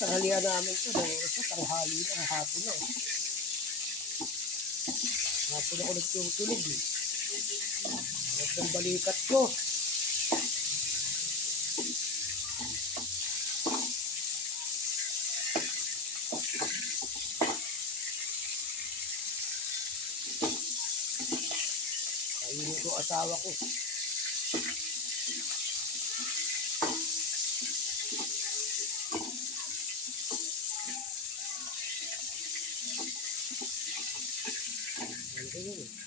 Tanghalian namin ito. Dahil ito, tanghali na, hapon na. oh. Hapon ako nagtutulog eh. At ang balikat ko. Kainin ko asawa ko. Ano ko yun eh.